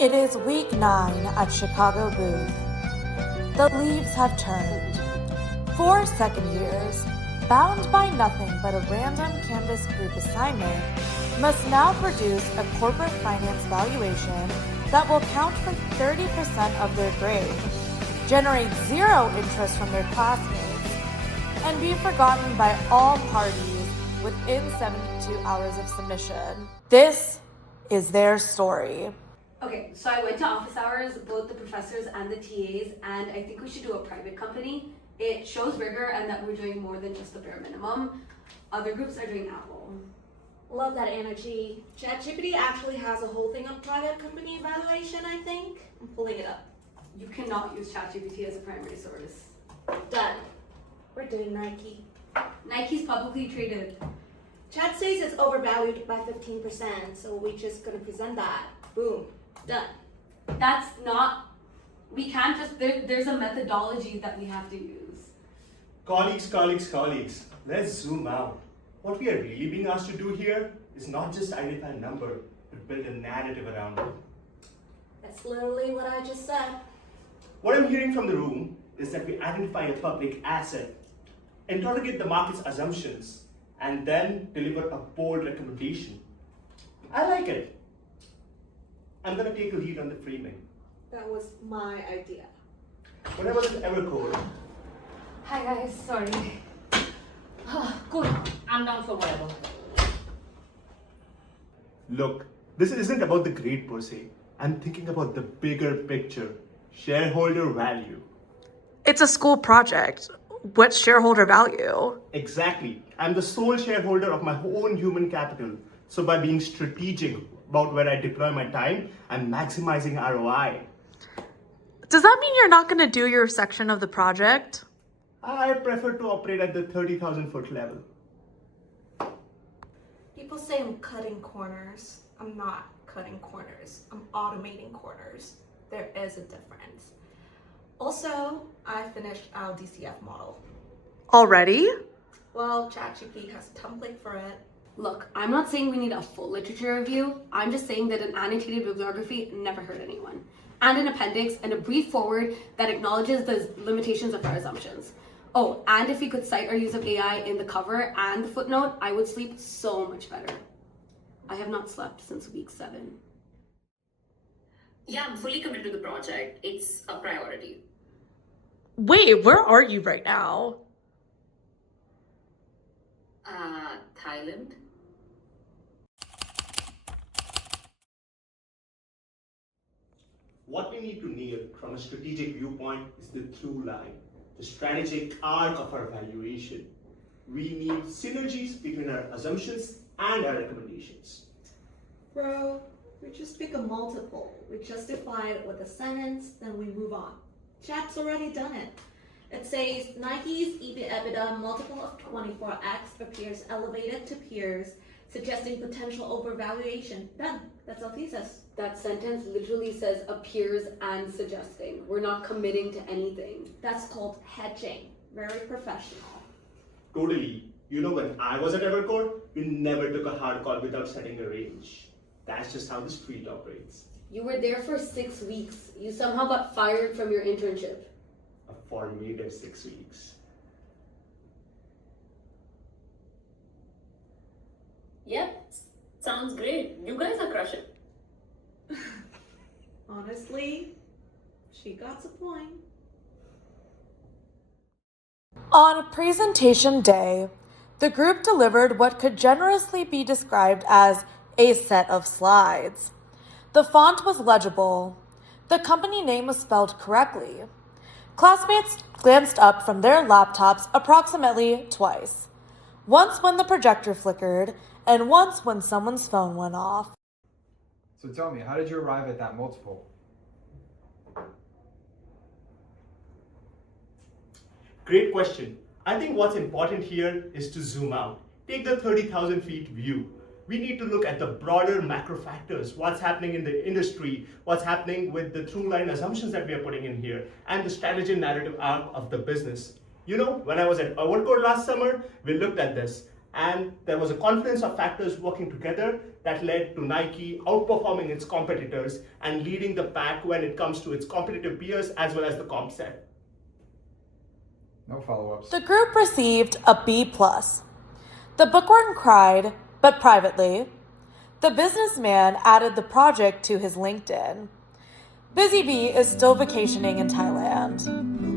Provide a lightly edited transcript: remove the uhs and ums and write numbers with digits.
It is week 9 at Chicago Booth. The leaves have turned. 4 second years, bound by nothing but a random Canvas group assignment, must now produce a corporate finance valuation that will count for 30% of their grade, generate zero interest from their classmates, and be forgotten by all parties within 72 hours of submission. This is their story. Okay, so I went to office hours, both the professors and the TAs, and I think we should do a private company. It shows rigor and that we're doing more than just the bare minimum. Other groups are doing Apple. Love that energy. ChatGPT actually has a whole thing on private company evaluation, I think. I'm pulling it up. You cannot use ChatGPT as a primary source. Done. We're doing Nike. Nike's publicly traded. Chat says it's overvalued by 15%, so we're just gonna present that. Boom. Done. That's not, we can't just, there's a methodology that we have to use. Colleagues, let's zoom out. What we are really being asked to do here is not just identify a number, but build a narrative around it. That's literally what I just said. What I'm hearing from the room is that we identify a public asset, interrogate the market's assumptions, and then deliver a bold recommendation. I like it. I'm gonna take a lead on the framing. That was my idea. When I was at Evercore, Hi guys, sorry. Cool, I'm down for whatever. look, this isn't about the grade per se. I'm thinking about the bigger picture, shareholder value. It's a school project. What's shareholder value? Exactly. I'm the sole shareholder of my own human capital. So by being strategic about where I deploy my time, I'm maximizing ROI. Does that mean you're not going to do your section of the project? I prefer to operate at the 30,000 foot level. People say I'm cutting corners. I'm not cutting corners. I'm automating corners. There is a difference. Also, I finished our DCF model. Already? Well, ChatGPT has a template for it. Look, I'm not saying we need a full literature review. I'm just saying that an annotated bibliography never hurt anyone. And an appendix and a brief forward that acknowledges the limitations of our assumptions. Oh, and if we could cite our use of AI in the cover and the footnote, I would sleep so much better. I have not slept since week 7. Yeah, I'm fully committed to the project. It's a priority. Wait, where are you right now? Thailand? What we need to nail from a strategic viewpoint is the through line, the strategic arc of our valuation. We need synergies between our assumptions and our recommendations. Bro, we just pick a multiple. We justify it with a sentence, then we move on. Chat's already done it. It says Nike's EBITDA multiple of 24x appears elevated to peers, suggesting potential overvaluation. Done. That's our thesis. That sentence literally says appears and suggesting. We're not committing to anything. That's called hedging. Very professional. Totally. You know, when I was at Evercore, we never took a hard call without setting a range. That's just how the street operates. You were there for 6 weeks. You somehow got fired from your internship. A formative 6 weeks. Yep, sounds great. You guys are crushing. Honestly, she got a point. On presentation day, the group delivered what could generously be described as a set of slides. The font was legible. The company name was spelled correctly. Classmates glanced up from their laptops approximately twice. Once when the projector flickered, and once when someone's phone went off. So tell me, how did you arrive at that multiple? Great question. I think what's important here is to zoom out. Take the 30,000 feet view. We need to look at the broader macro factors, what's happening in the industry, what's happening with the through line assumptions that we are putting in here, and the strategy and narrative arc of the business. You know, when I was at Evercore last summer, we looked at this. And there was a confluence of factors working together that led to Nike outperforming its competitors and leading the pack when it comes to its competitive peers as well as the comp set. No follow-ups. The group received a B+. The bookworm cried, but privately. The businessman added the project to his LinkedIn. Busy Bee is still vacationing in Thailand.